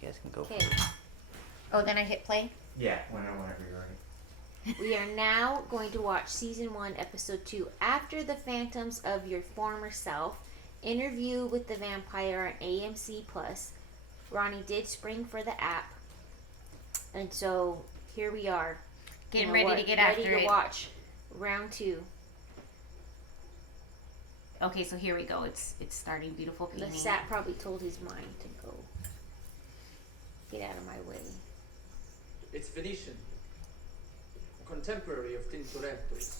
You guys can go. Okay. Oh, then I hit play? Yeah, whenever you're ready. We are now going to watch Season 1, Episode 2, After the Phantoms of Your Former Self, Interview with the Vampire on AMC+. Ronnie did spring for the app. And so, here we are. Getting ready to get after it. Ready to watch round 2. Okay, so here we go. It's starting. Beautiful painting. The sap probably told his mind to go. Get out of my way. It's Venetian, a contemporary of Tintoretto.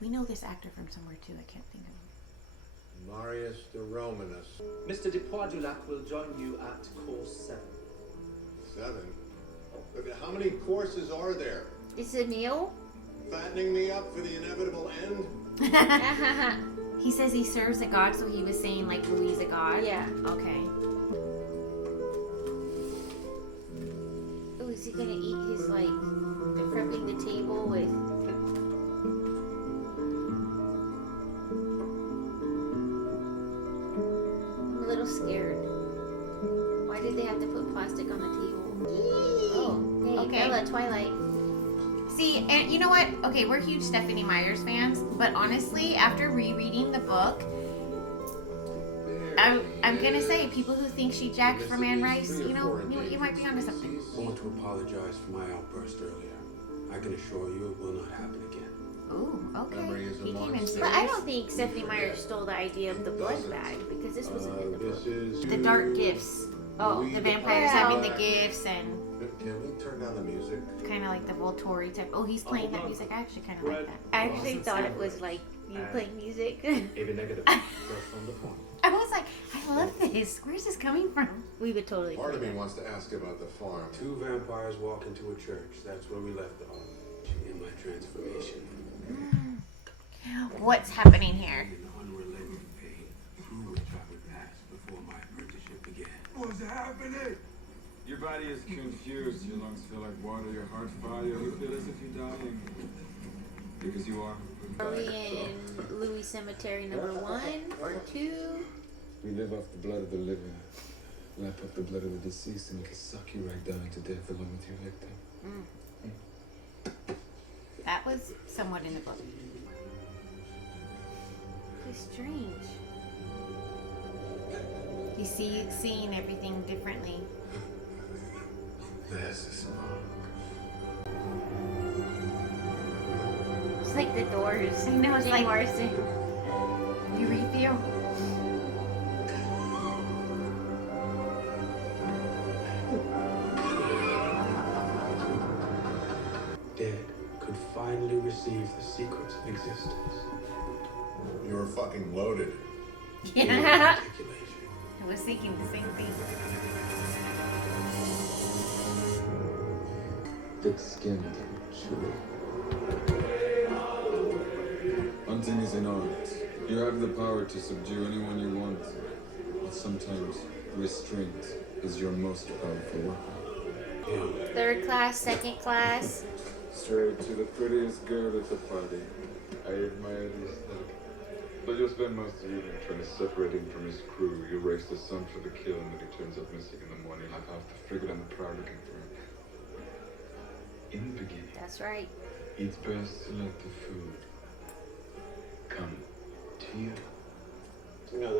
We know this actor from somewhere too. I can't think of him. Marius de Romanus. Mr. de Poidulac will join you at course 7. 7? How many courses are there? Is it a meal? Fattening me up for the inevitable end? He says he serves a god, so he was saying like Louis a god? Yeah. Okay. Oh, is he gonna eat his, like, prepping the table with... I'm a little scared. Why did they have to put plastic on the table? Oh, hey, Okay. Bella, Twilight. See, and you know what? Okay, we're huge Stephanie Meyers fans, but honestly, after rereading the book, I'm gonna say people who think she jacked from Anne Rice, you might be onto something. I want to apologize for my outburst earlier. I can assure you it will not happen again. Ooh, okay. Memory is a He came in monster. But I don't think Stephanie Meyer stole the idea of the blood bag, because this wasn't in the book. This is... the dark gifts. Oh, the vampires having the gifts and Can we turn down the music? kind of like the Volturi type. Oh, he's playing that music. I actually kind of like that. I actually thought it was like you playing music. Even negative. From the phone. I was like, I love this. Where's this coming from? We would totally Part of play me that. wants to ask about the farm. 2 vampires walk into a church. That's where we left off. In my transformation. What's happening here? An unrelenting pain through which I would pass before my apprenticeship began. What's happening? Your body is confused. Your lungs feel like water. Your heart fire. You feel as if you're dying. Because you are. Are we in Louis Cemetery number 1 or 2? We live off the blood of the living. Lap up the blood of the deceased and it can suck you right down to death along with your victim. That was somewhat in the book. It's strange. He's seeing everything differently. There's the smoke. It's like the Doors. I know, it's Jim like- Morrison. Urethra. Dead could finally receive the secrets of existence. You were fucking loaded. Yeah. Articulation. I was thinking the same thing. Thick-skinned, chewy. Hunting is an art. You have the power to subdue anyone you want, but sometimes restraint is your most powerful weapon. 3rd class, 2nd class. Straight to the prettiest girl at the party. I admire this thing. But you'll spend most of the evening trying to separate him from his crew. You race the sun for the kill, and then he turns up missing in the morning. Like half the frigate on the prowl looking for him. In the beginning, That's right. it's best to let the food come to you. You know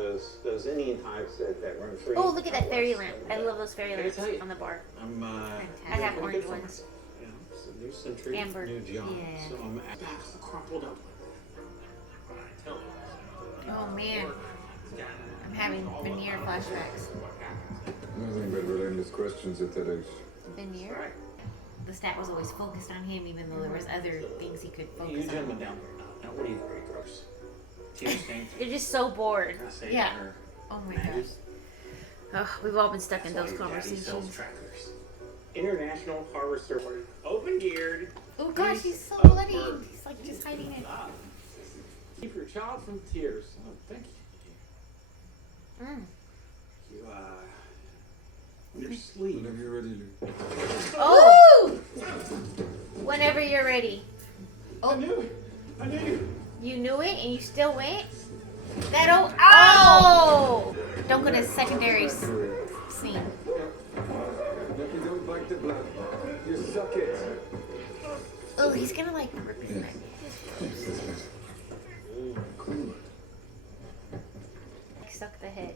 those Indian types that run free. Oh, look at that fairy lamp. I love those fairy I lamps tell you. on the bar. I'm I have doing orange good for ones. myself. You know, it's a new century, Amber. new John. Yeah. So I'm back crumpled up like that. I tell you. Oh man. I'm having veneer flashbacks. Nothing but relentless questions at that age. Veneer? The stat was always focused on him, even though there was other things he could You focus gentlemen on. down there now. Now what are you very gross? Tears stained. You're just so bored. I say Yeah. to her, Oh my gosh. Maggie, Ugh, we've all been stuck in that's those why your daddy sells conversations. tractors. International Harvester Open geared. Oh gosh, he's so Piece of bloody. bird. He's like just hiding it. Keep your child from tears. Oh, thank you. Mm. Your sleep. Whenever you're ready, Lou. Oh! Whenever you're ready. I knew it. I knew you. You knew it and you still went? Oh! Don't go to secondary scene. he's gonna like rip his neck. Suck the head.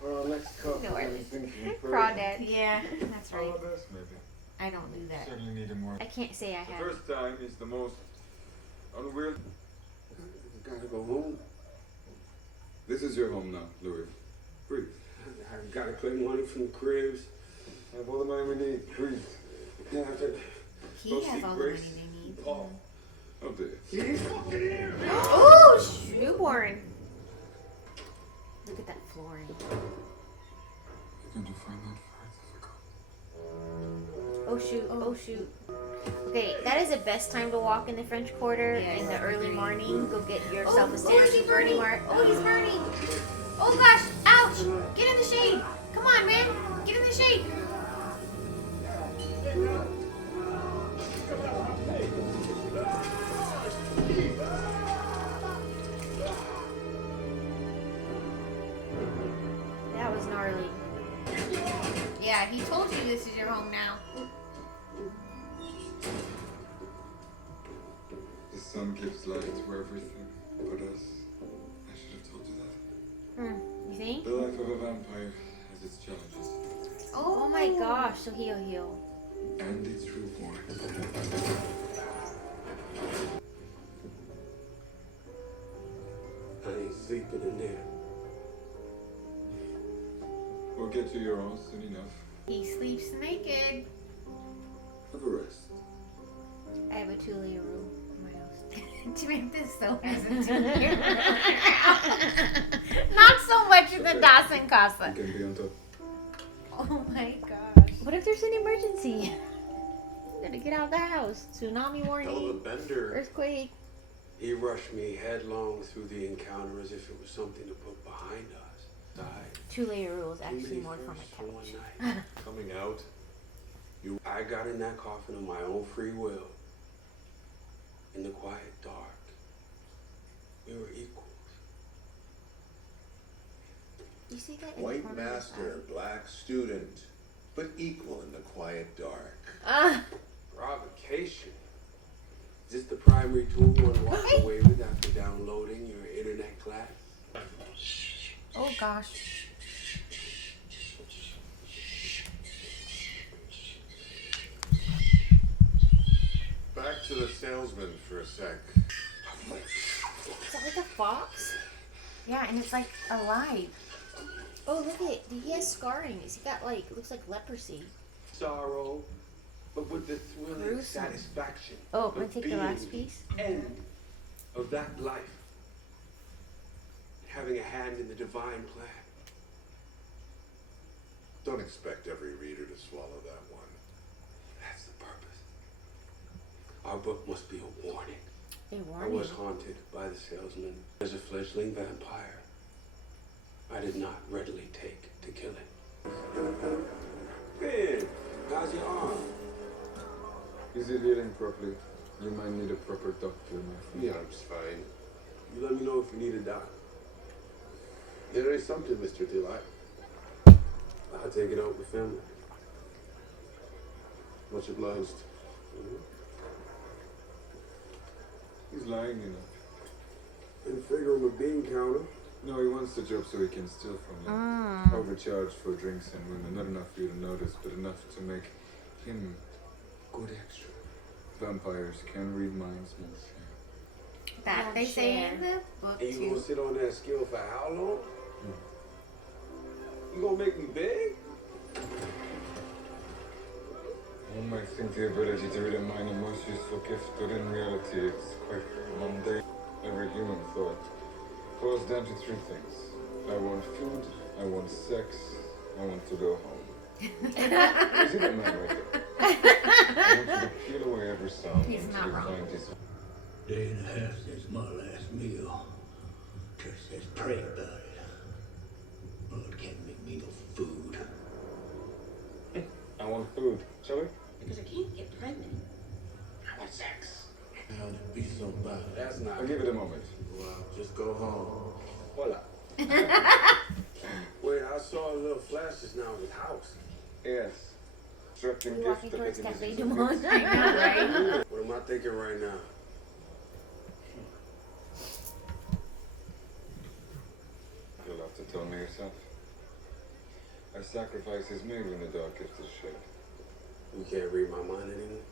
For our next cup, No, I I was thinking Crawdad. Yeah, that's right. Best, maybe. I don't do that. Certainly need a more. I can't say I The have. first time is the most unreal. Gotta go home. This is your home now, Louis. Breathe. I gotta collect money from the cribs. Have all the money we need. Breathe. Yeah, after He go has see all the money Grace. they need. Paul. Oh dear. He's fucking here. Oh, shoehorn. Look at that flooring. You're going to find that very difficult. Oh shoot, oh shoot. Okay, that is the best time to walk in the French Quarter Yes, in the I early agree. morning. Go get yourself a is sandwich he from Birdie burning? Mart. Oh, he's burning. Oh gosh, ouch. Get in the shade. Come on, man. Get in the shade. That was gnarly. Yeah, he told you this is your home now. The sun gives light to everything but us. I should have told you that. You think? The life of a vampire has its challenges. Oh my gosh, so he'll heal. And its reward. I ain't sleeping in there. We'll get to your house soon enough. He sleeps naked. Have a rest. I have a 2-layer room in my house. Samantha still has a 2-year. Not so much in the Dawson You Casa. can be on top. Oh my gosh. What if there's an emergency? Gotta get out of the house. Tsunami Hell of a warning. bender. Earthquake. He rushed me headlong through the encounter as if it was something to put behind us. Died. 2-layer rule is Too actually many more for my firsts for one couch. night. Coming out. I got in that coffin of my own free will. In the quiet dark. We were equals. You see that in the White corner of the master, black student, but equal in the quiet dark. side? Provocation. Is this the primary tool one walks away with after downloading your internet class? Oh gosh. Back to the salesman for a sec. Is that like a fox? Yeah, and it's like alive. Oh, look at it. He has scarring. He's got like, looks like leprosy. Sorrow, but with the thrilling Gruesome. satisfaction Oh, I'm gonna of take the being last piece. end of that life. Having a hand in the divine plan. Don't expect every reader to swallow that one. That's the purpose. Our book must be a warning. A I warning. was haunted by the salesman as a fledgling vampire. I did not readily take to killing. Ben, how's your arm? Is it healing properly? You might need a proper doctor, my friend. Yeah, I'm just fine. You let me know if you need a doc. There is something, Mr. Delight. I'll take it out with family. Much obliged. He's lying, you know. In figure of a bean counter. No, he wants the job so he can steal from you. Overcharged for drinks and women. Not enough for you to notice, but enough to make him good extra. Vampires can read minds, mon cher. That Don't they say share. in the book And you gonna too. sit on that skill for how long? You gonna make me beg? One might think the ability to read a mind a most useful gift, but in reality it's quite mundane. Every human thought boils down to three things. I want food, I want sex, I want to go home. You see that man right there? I want you to peel away every sound He's until not you wrong. find his... Day and a half since my last meal. Church says pray about it. Blood can't make me no food. I want food, shall we? Because I can't get pregnant. I want sex. How'd it be so bad? That's not. I'll give it a moment. Well, just go home. Voila. Wait, I saw a little flash just now in his house. Yes. Extracting We gift walking towards packaging Cafe is Du easy. Monde. I know, right? What am I thinking right now? You'll have to tell me yourself. A sacrifice is made when the darkest is shed. You can't read my mind anymore.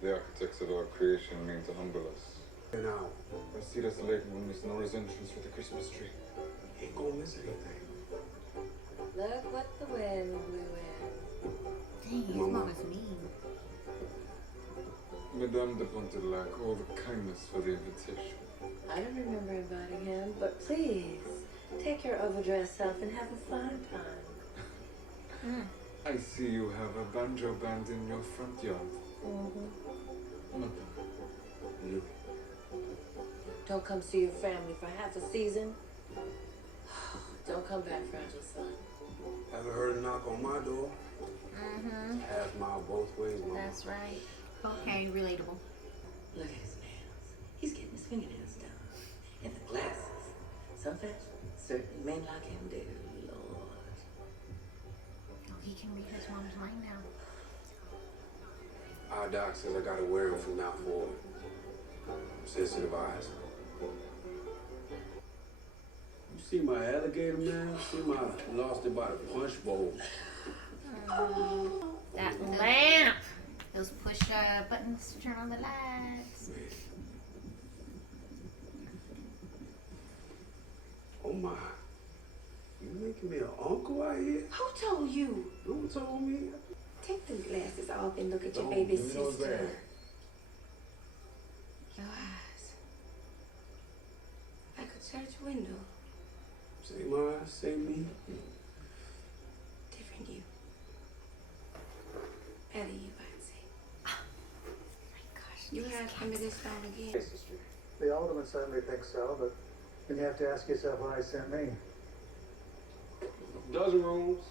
The architects of our creation mean to humble us. And now, I see the Saloon will miss Nora's entrance for the Christmas tree. ain't gonna miss anything. Look what the wind blew in. Dang, his Mama. mom is mean. Madame de Pontelac, all the kindness for the invitation. I don't remember inviting him, but please, take your overdressed self and have a fine time. I see you have a banjo band in your front yard. Madame. No. Don't come see your family for half a season. Don't come back, fragile son. Haven't heard a knock on my door. Half mile both ways, mama. That's right. Okay, relatable. Look at his nails. He's getting his fingernails done. And the glasses. Some fashion. Certain men like him do, Lord. Oh, he can read his mom's mind now. Our doc says I gotta wear them from now forward. Sensitive eyes. You see my alligator, man? See my lost it by the punch bowl. That lamp. Those push buttons to turn on the lights. Oh my. You making me an uncle out here? Who told you? No one told me. Take them glasses off and look at your Don't baby give me those sister. back. Your eyes. Like a church window. Same eyes, same me. Different you. Better you, I'd say. My gosh. You guys come to this phone again. The Alderman certainly thinks so, but then you have to ask yourself why he sent me. Dozen rooms,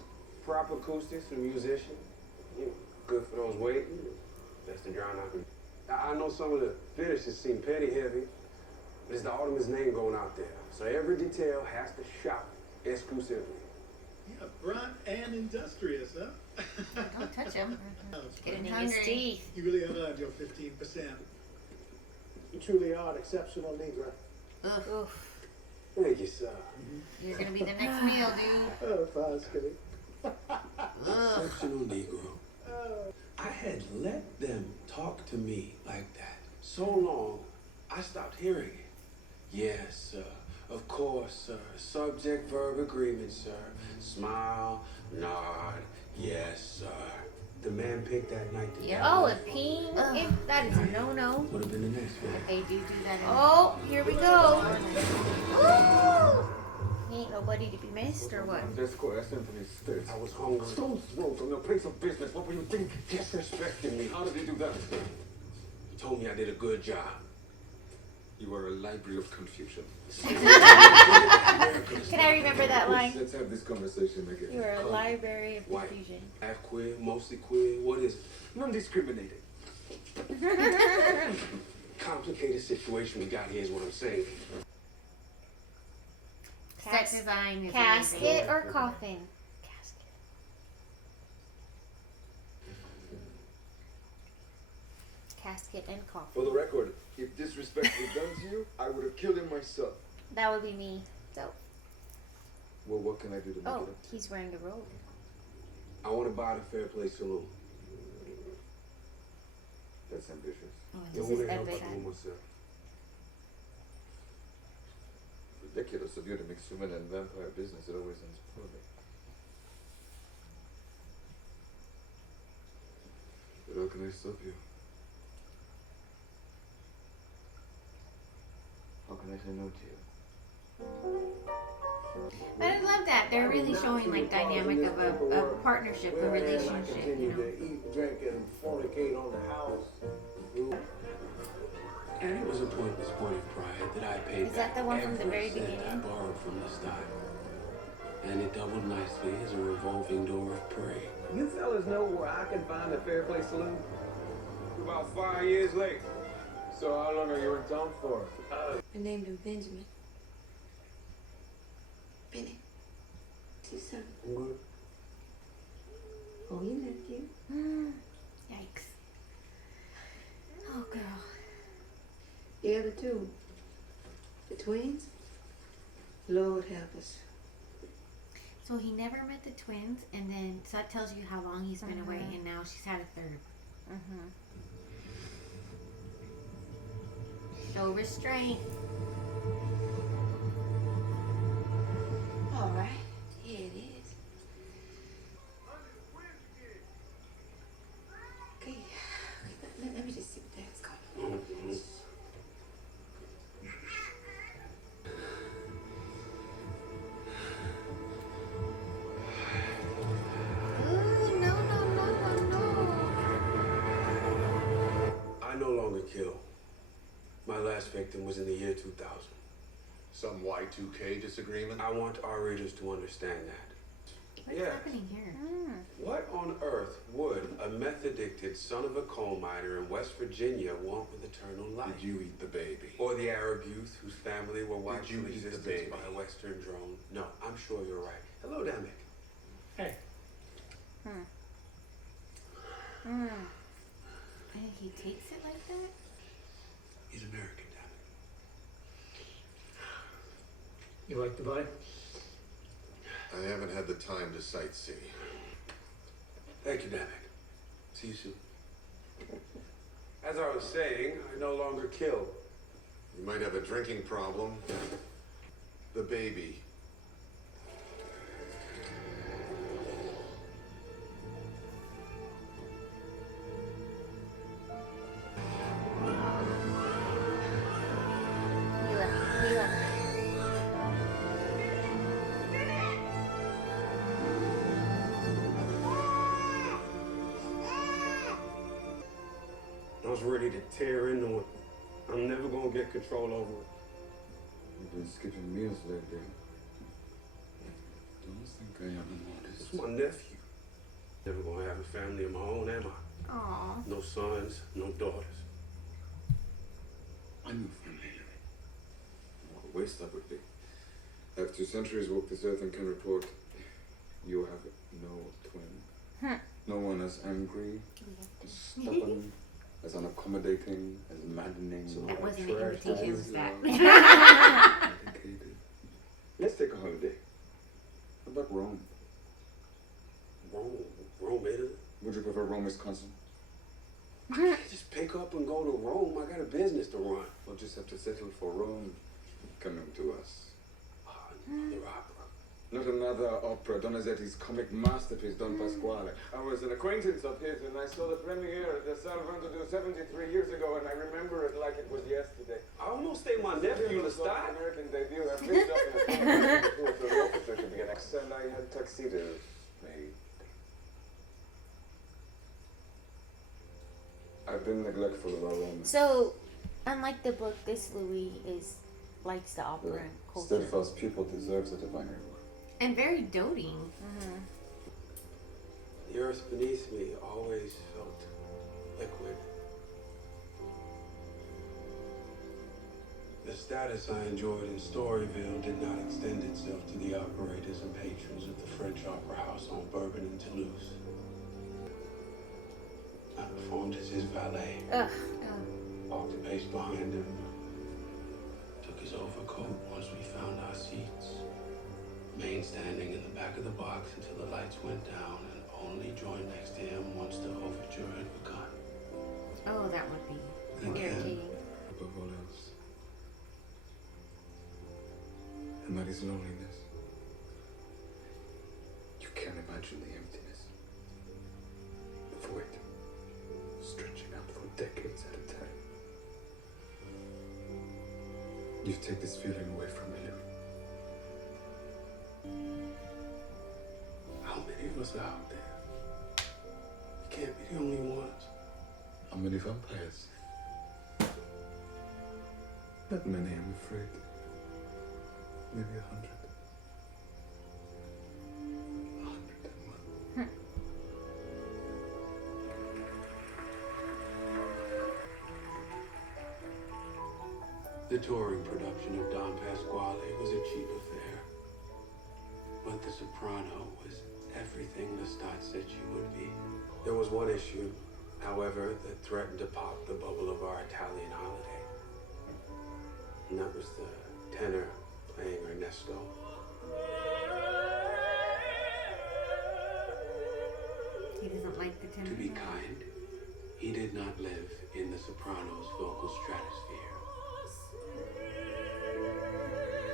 proper acoustics for the musician. You know, good for those waiting. Best to drown out. I know some of the finishes seem petty heavy, but it's the Alderman's name going out there. So every detail has to shout exclusively. Yeah, brunt and industrious, huh? Don't touch him. Getting In his hungry. teeth. You really have earned your 15%. You truly are an exceptional Negro. Ugh. Oof. Thank you, sir. You're gonna be the next meal, dude. Oh, fine, Skitty. Ugh. Exceptional Negro. I had let them talk to me like that so long, I stopped hearing it. Yes, sir. Of course, sir. Subject, verb, agreement, sir. Smile, nod. Yes, sir. The man picked that night to Yeah. Oh, and peeing. That is a no-no. Would have been the next one. They do that. Oh, here we go. Ooh. He ain't nobody to be missed or what? That's cool. That's Symphony States. I was hungry. Stone's throw from your place of business. What were you thinking? Disrespecting me. How did he do that? He told me I did a good job. You are a library of confusion. Can I remember that line? Let's have this conversation again. You are a library of White. confusion. Half queer, mostly queer. What is it? Non-discriminating. Complicated situation we got here is what I'm saying. Set design is Casket amazing. or coffin? Casket. Casket and coffin. For the record, if disrespect was done to you, I would have killed him myself. That would be me. So, Well, what can I do to make oh, it up? he's wearing a robe. I want to buy the Fair Play Saloon. That's ambitious. Oh, Don't this is want to help epic. I do myself. Ridiculous of you to mix human and vampire business. It always ends poorly. But how can I stop you? How can I say no to you? But I love that. They're really showing like dynamic of a partnership, a relationship, you know. to eat, drink, and fornicate on the house. And it was a pointless point of pride that I paid Is that back the one from the every very cent I beginning? borrowed from this time. And it doubled nicely as a revolving door of prey. You fellas know where I can find the Fair Play Saloon? About 5 years late. So how long are you in town for? I named him Benjamin. Benny. Too soon. I'm good. Oh, your nephew. Yikes. Oh, girl. The other two. The twins. Lord help us. So he never met the twins, and then so that tells you how long he's been away, and now she's had a third. Show restraint. All right. Here it is. Okay. Let me just see what the heck's going on. Ooh, no. I no longer kill. My last victim was in the year 2000. Some Y2K disagreement? I want our readers to understand that. What's happening here? What on earth would a meth-addicted son of a coal miner in West Virginia want with eternal life? Did you eat the baby? Or the Arab youth whose family were wiped Did you from eat the existence baby? by a Western drone? No, I'm sure you're right. Hello, Damek. Hey. And he takes it like that? He's American, Damek. You like Dubai? I haven't had the time to sightsee. Thank you, Damek. See you soon. As I was saying, I no longer kill. You might have a drinking problem. The baby. Mila. I was ready to tear into it. I'm never gonna get control over it. You've been skipping meals lately. Don't think I am an artist. It's my nephew. Never gonna have a family of my own, am I? Aww. No sons, no daughters. I'm your family. What a waste that would be. I have 2 centuries walked this earth and can report you have no twin. No one as angry, as stubborn, as unaccommodating, as maddening. That wasn't an invitation, it was that. Dedicated. Let's take a holiday. How about Rome? Rome, Italy? Would you prefer Rome, Wisconsin? Just pick up and go to Rome. I got a business to run. We'll just have to settle for Rome coming to us. Another opera. Not another opera, Donizetti's comic masterpiece, Don Pasquale. I was an acquaintance of his and I saw the premiere at the Saloon 73 years ago and I remember it like it was yesterday. I almost think my nephew to start. American debut. I picked up in a for the orchestra to begin next and I had tuxedos made. I've been neglectful of our own. So, unlike the book, this Louis likes the opera and culture. Steadfast pupil deserves a divine reward. And very doting. The earth beneath me always felt liquid. The status I enjoyed in Storyville did not extend itself to the operators and patrons of the French Opera House on Bourbon and Toulouse. I performed as his valet. Walked a pace behind him. Took his overcoat once we found our seats. Remained standing in the back of the box until the lights went down and only joined next to him once the overture had begun. Oh, that would be And irritating. above all else, and that is loneliness. You can't imagine the emptiness. The void, stretching out for decades at a time. You take this feeling away from me, Louis. How many of us are out there? You can't be the only ones. How many vampires? Not many, I'm afraid. Maybe 100. 101. The touring production of Don Pasquale was a cheap affair. But The Soprano was everything Lestat said she would be. There was one issue, however, that threatened to pop the bubble of our Italian holiday. And that was the tenor playing Ernesto. He doesn't like the tenor. To be kind, he did not live in the soprano's vocal stratosphere.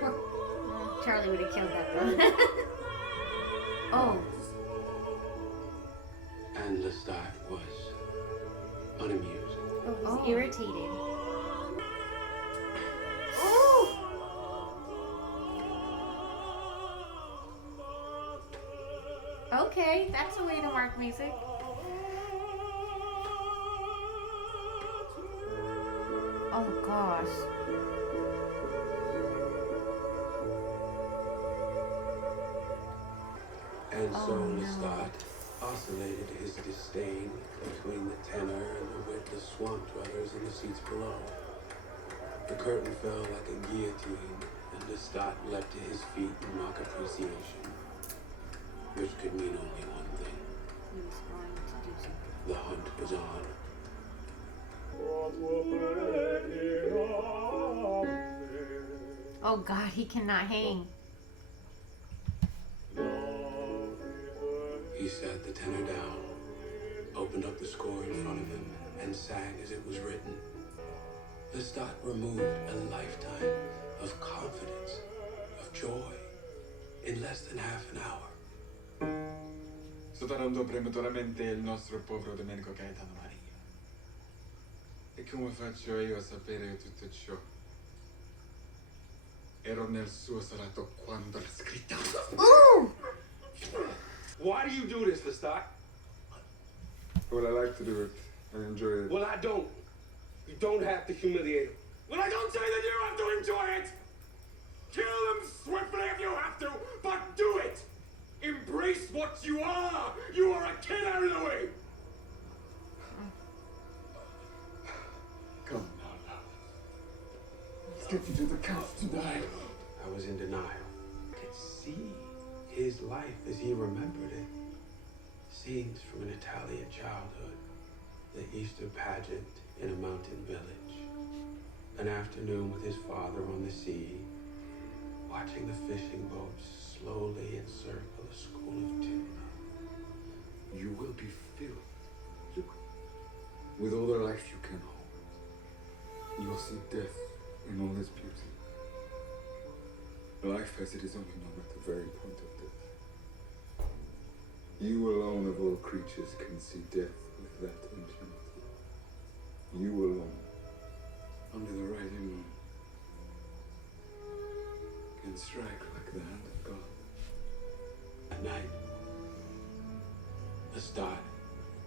Well, Charlie would have killed that though. Oh. And Lestat was unamused. Oh, he's irritated. Okay, that's a way to mark music. Oh gosh. And so Lestat oscillated his disdain between the tenor and the witless swamp dwellers in the seats below. The curtain fell like a guillotine, and Lestat leapt to his feet in mock appreciation, which could mean only one thing. He was going to do something. The hunt was on. Oh god, he cannot hang. He sat the tenor down, opened up the score in front of him, and sang as it was written. Lestat removed a lifetime of confidence, of joy, in less than half an hour. Sto parlando prematuramente il nostro povero Domenico Gaetano Maria. E come faccio io a sapere tutto ciò? Ero nel suo salato quando l'ha scritta. Why do you do this, Lestat? Well, I like to do it. I enjoy it. Well, I don't. You don't have to humiliate him. Well, I don't say that you have to enjoy it! Kill them swiftly if you have to, but do it! Embrace what you are! You are a killer, Louis! Come now, love. Let's get you to the couch tonight. I was in denial. I could see his life as he remembered it. Scenes from an Italian childhood. The Easter pageant in a mountain village. An afternoon with his father on the sea, watching the fishing boats slowly encircle a school of tuna. You will be filled, look, with all the life you can hold. You will see death in all its beauty. Life as it is only known at the very point of death. You alone of all creatures can see death with that impunity. You alone, under the rising moon, can strike like the hand of God. At night, Lestat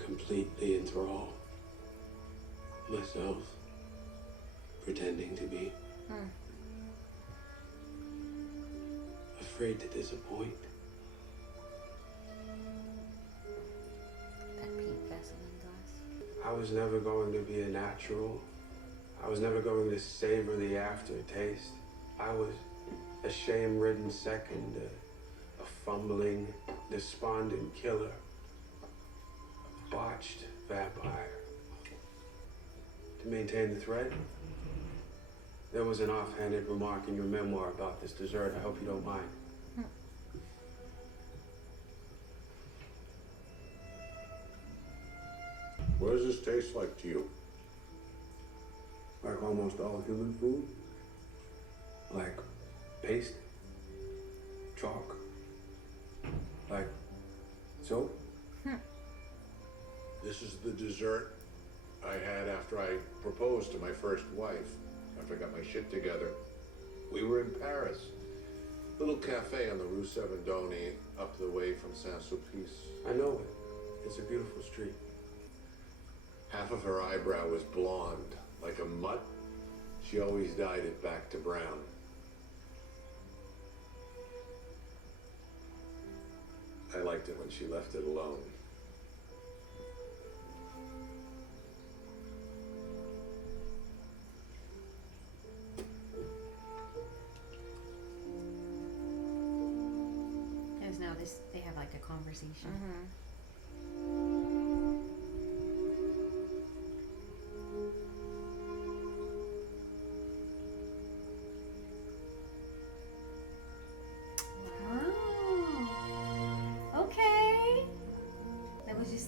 completely enthralled. Myself, pretending to be. Afraid to disappoint. That pink Vaseline glass. I was never going to be a natural. I was never going to savor the aftertaste. I was a shame-ridden second, a fumbling, despondent killer, a botched vampire. To maintain the thread, there was an offhanded remark in your memoir about this dessert. I hope you don't mind. What does this taste like to you? Like almost all human food. Like paste, chalk, like soap. This is the dessert I had after I proposed to my first wife, after I got my shit together. We were in Paris. Little cafe on the Rue Sevendoni, up the way from Saint-Sulpice. I know it. It's a beautiful street. Half of her eyebrow was blonde, like a mutt. She always dyed it back to brown. I liked it when she left it alone. Because now they have like a conversation.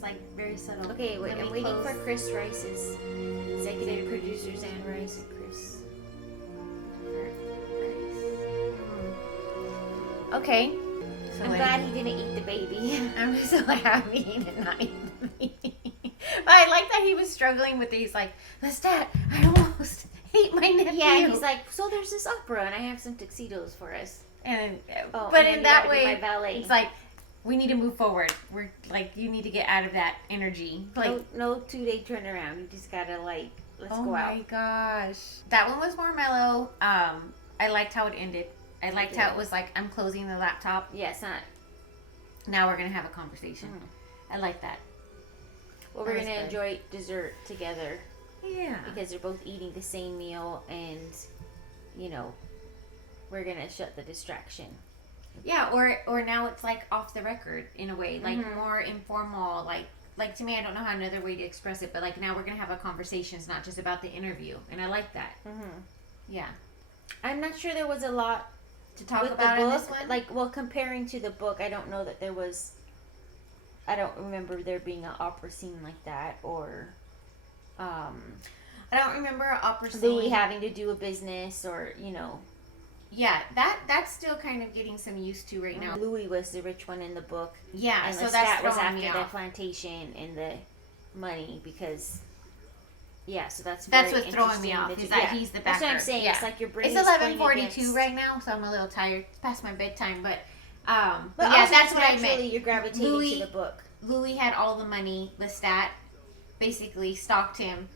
just like very subtle. Okay, wait, Let I'm me waiting close. for Chris Rice's executive producers and Rice and Chris. Okay. So I'm glad he didn't eat the baby. I'm so happy he did not eat the baby. But I like that he was struggling with these, like, Lestat, I almost ate my nephew. Yeah, he's like, so there's this opera, and I have some tuxedos for us. And Oh, but and then in you that gotta be way, my valet. it's like we need to move forward. We're like, you need to get out of that energy. Like, no 2-day turnaround. You just gotta like, let's oh go my out. gosh, that one was more mellow. I liked how it ended. I liked how it was like, I'm closing the laptop. Yeah, it's not. Now we're gonna have a conversation. I like that. Well, That we're was gonna good. enjoy dessert together. Yeah. Because they're both eating the same meal, and you know, we're gonna shut the distraction. Yeah, or now it's like off the record in a way, like more informal. Like to me, I don't know how another way to express it, but like now we're gonna have a conversation. It's not just about the interview, and I like that. Yeah, I'm not sure there was a lot to talk with about the in book. this one. Like, well, comparing to the book, I don't know that there was. I don't remember there being an opera scene like that, or I don't remember an opera scene. Louis having to do a business, or you know. Yeah, that's still kind of getting some used to right now. Louis was the rich one in the book. Yeah, and so Lestat that's was throwing after me the off. plantation and the money because. Yeah, so that's That's very what's throwing me interesting off. that Is you- that yeah. he's the backer? That's what I'm saying. Yeah. It's like your brain. It's is going 11:42 against- right now, so I'm a little tired. It's past my bedtime, but But yeah, also that's what I naturally meant. you're gravitating Louis, to the book. Louis had all the money. Lestat basically stalked him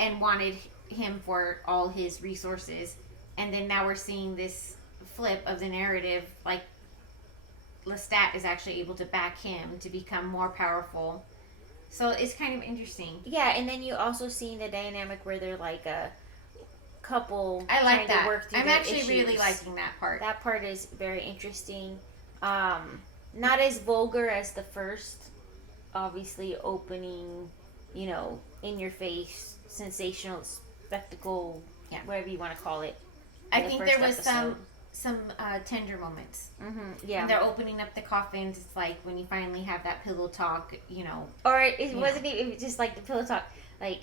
and wanted him for all his resources, and then now we're seeing this flip of the narrative. Like Lestat is actually able to back him to become more powerful. So it's kind of interesting. Yeah, and then you also see the dynamic where they're like a couple. I like trying that. To work through I'm their actually really issues. liking that part. That part is very interesting. Not as vulgar as the first. Obviously, opening, you know, in your face, sensational spectacle, whatever you want to call it. I the think first there was episode. some tender moments. Yeah. When they're opening up the coffins, it's like when you finally have that pillow talk, you know. Or it wasn't even, it was just like the pillow talk, like,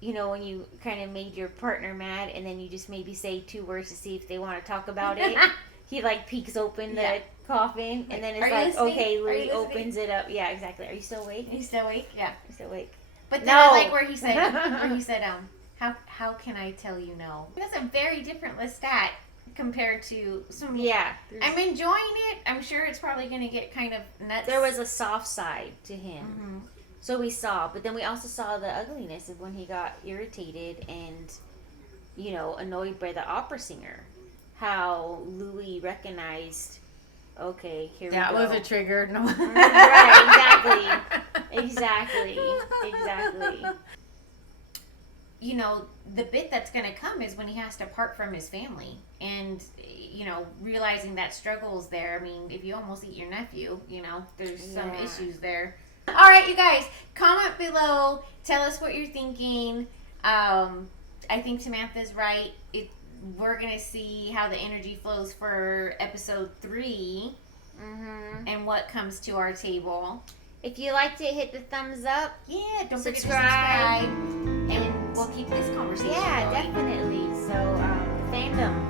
you know, when you kind of made your partner mad and then you just maybe say 2 words to see if they want to talk about it. He like peeks open the coffin and then it's Are you like, listening? okay, Are Louis you listening? opens it up. Yeah, exactly. Are you still awake? Are you still awake? Yeah. You're still awake. But then No. I like where he said, how can I tell you no? That's a very different Lestat compared to some. Yeah. I'm enjoying it. I'm sure it's probably going to get kind of nuts. There was a soft side to him. So we saw, but then we also saw the ugliness of when he got irritated and, you know, annoyed by the opera singer. How Louis recognized, okay, here we go. That was a trigger. No. Right, exactly. You know, the bit that's going to come is when he has to part from his family and, you know, realizing that struggle is there. I mean, if you almost eat your nephew, you know, there's some Yeah. issues there. All right, you guys, comment below. Tell us what you're thinking. I think Samantha's right. We're going to see how the energy flows for episode 3 and what comes to our table. If you liked it, hit the thumbs up. Yeah, don't forget to Subscribe. subscribe. And we'll keep this conversation Yeah, going. definitely. So, fandom.